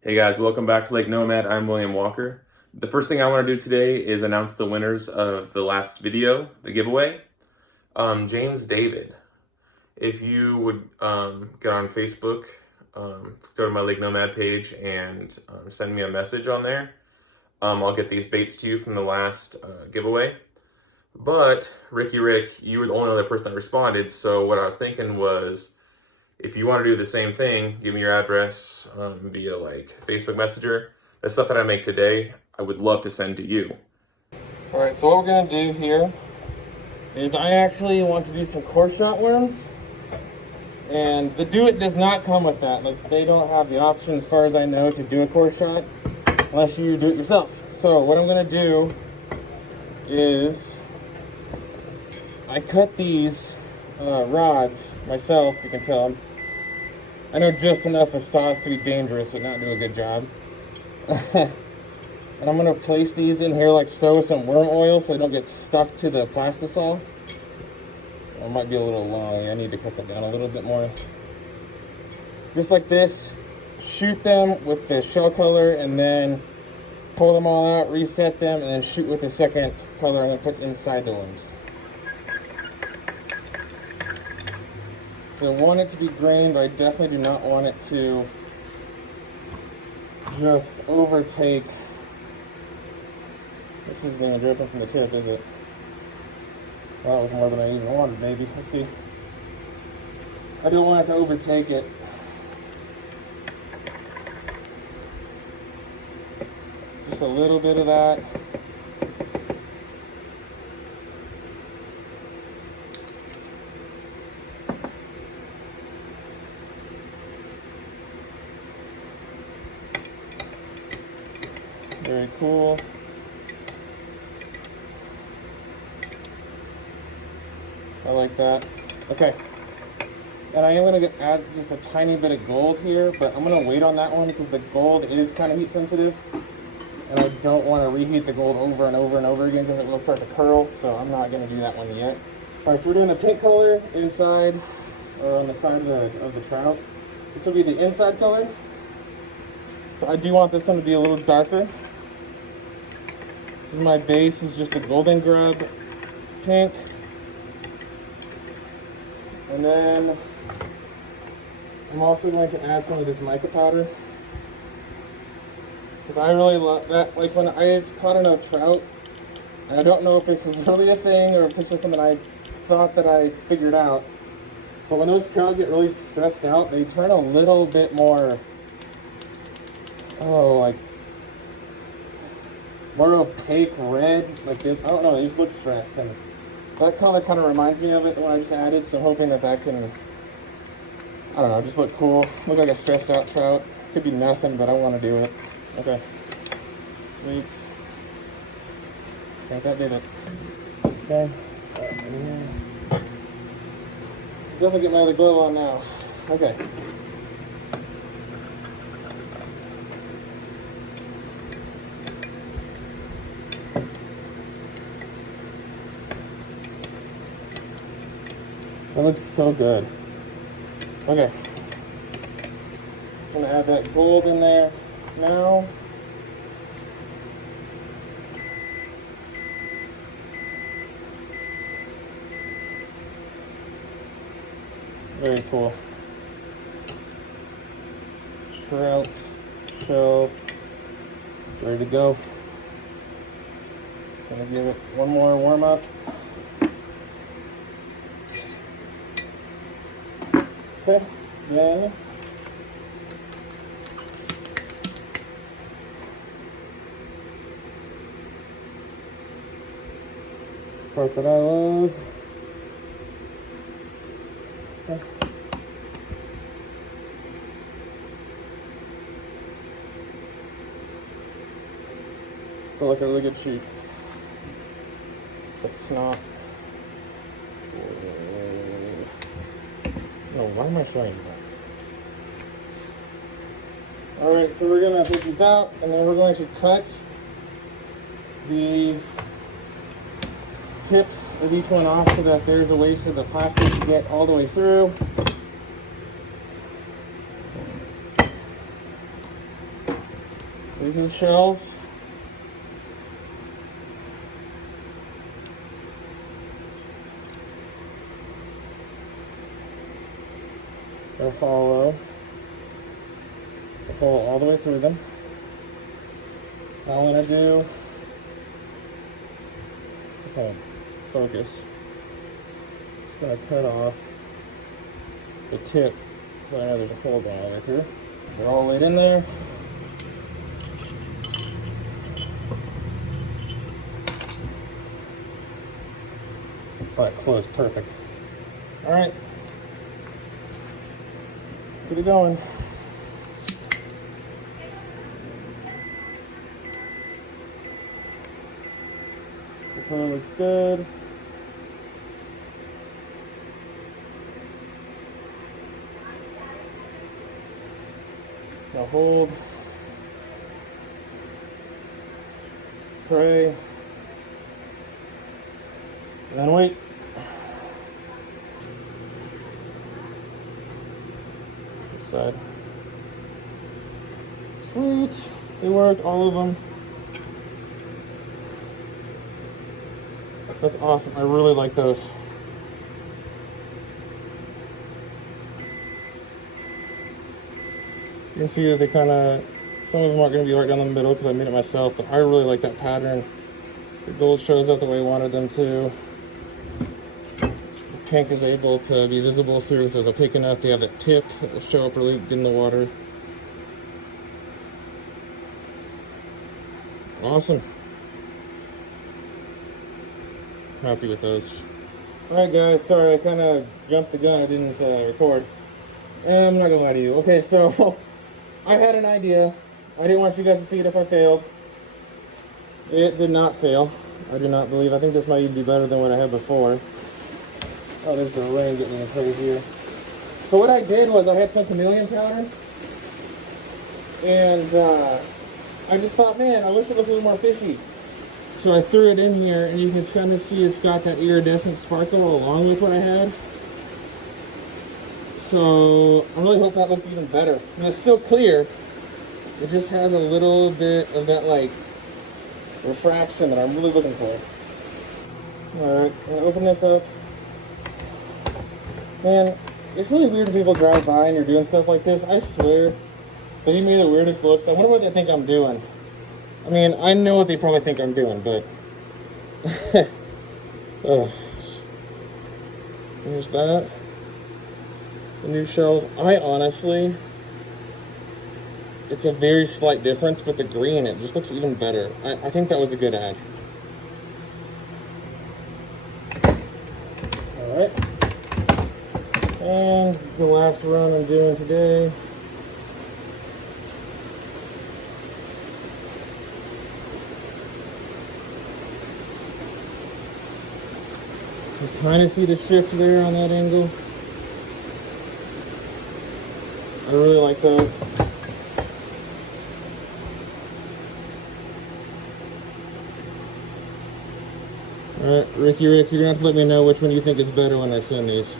Hey guys, welcome back to Lake Nomad. I'm William Walker. The first thing I want to do today is announce the winners of the last video, the giveaway. James David, if you would get on Facebook, go to my Lake Nomad page and send me a message on there. I'll get these baits to you from the last giveaway. But Ricky Rick, you were the only other person that responded, so what I was thinking was, if you want to do the same thing, give me your address via like Facebook Messenger. The stuff that I make today, I would love to send to you. All right, so what we're gonna do here is I actually want to do some core shot worms, and the Do It does not come with that. Like, they don't have the option, as far as I know, to do a core shot unless you do it yourself. So what I'm gonna do is I cut these rods myself. You can tell I know just enough of saws to be dangerous but not do a good job. And I'm gonna place these in here like so with some worm oil so they don't get stuck to the plastisol. It might be a little long. I need to cut that down a little bit more. Just like this. Shoot them with the shell color and then pull them all out, reset them, and then shoot with the second color I'm gonna put inside the worms. So I want it to be green, but I definitely do not want it to just overtake. This isn't even dripping from the tip, is it? Well, that was more than I even wanted, maybe. Let's see. I don't want it to overtake it. Just a little bit of that. Very cool. I like that. Okay. And I am going to add just a tiny bit of gold here, but I'm going to wait on that one because the gold is kind of heat sensitive. And I don't want to reheat the gold over and over and over again because it will start to curl, so I'm not going to do that one yet. Alright, so we're doing the pink color inside, or on the side of the trout. This will be the inside color. So I do want this one to be a little darker. This is my base, is just a golden grub pink. And then I'm also going to add some of this mica powder. Because I really love that. Like, when I've caught enough trout, and I don't know if this is really a thing or if it's just something I thought that I figured out, but when those trout get really stressed out, they turn a little bit more, like more opaque red. Like, I don't know, they just look stressed. And that color kind of reminds me of it, the one I just added, so hoping that that can, I don't know, just look cool. Look like a stressed out trout. Could be nothing, but I want to do it. Okay. Sweet. I think that did it. Okay. Definitely get my other glove on now. Okay. That looks so good. Okay. I'm gonna add that gold in there now. Very cool. Trout shell. It's ready to go. Just gonna give it one more warm up. Okay, then part that I love. Okay. Feel like a really good shoot. It's like snot. No, why am I showing that? Alright, so we're gonna take these out and then we're going to cut the tips of each one off so that there's a way for the plastic to get all the way through. These are the shells. They're hollow. The hole all the way through them. Now I'm going to do, just want to focus. Just going to cut off the tip so I know there's a hole going all the way through. They're all laid in there. But closed, perfect. All right, let's get it going. The color looks good. Now hold. Pray. And then wait. This side. Sweet. It worked, all of them. That's awesome. I really like those. You can see that they kind of, some of them aren't going to be right down the middle because I made it myself, but I really like that pattern. The gold shows up the way I wanted them to. The pink is able to be visible through, so it's opaque enough. They have that tip that will show up really good in the water. Awesome. Happy with those. Alright guys, sorry I kind of jumped the gun, I didn't record. I'm not gonna lie to you. Okay, so I had an idea. I didn't want you guys to see it if I failed. It did not fail. I do not believe. I think this might even be better than what I had before. Oh, there's the rain getting in place here. So what I did was I had some chameleon powder. And I just thought, man, I wish it looked a little more fishy. So I threw it in here, and you can kind of see it's got that iridescent sparkle along with what I had. So I really hope that looks even better. And it's still clear. It just has a little bit of that like refraction that I'm really looking for. Alright, I'm gonna open this up. Man, it's really weird when people drive by and you're doing stuff like this. I swear, they give me the weirdest looks. I wonder what they think I'm doing. I mean, I know what they probably think I'm doing, but there's that. The new shells. I honestly, it's a very slight difference, but the green, it just looks even better. I think that was a good ad. Alright. And the last run I'm doing today. You kind of see the shift there on that angle. I really like those. Alright, Ricky, you're gonna have to let me know which one you think is better when I send these.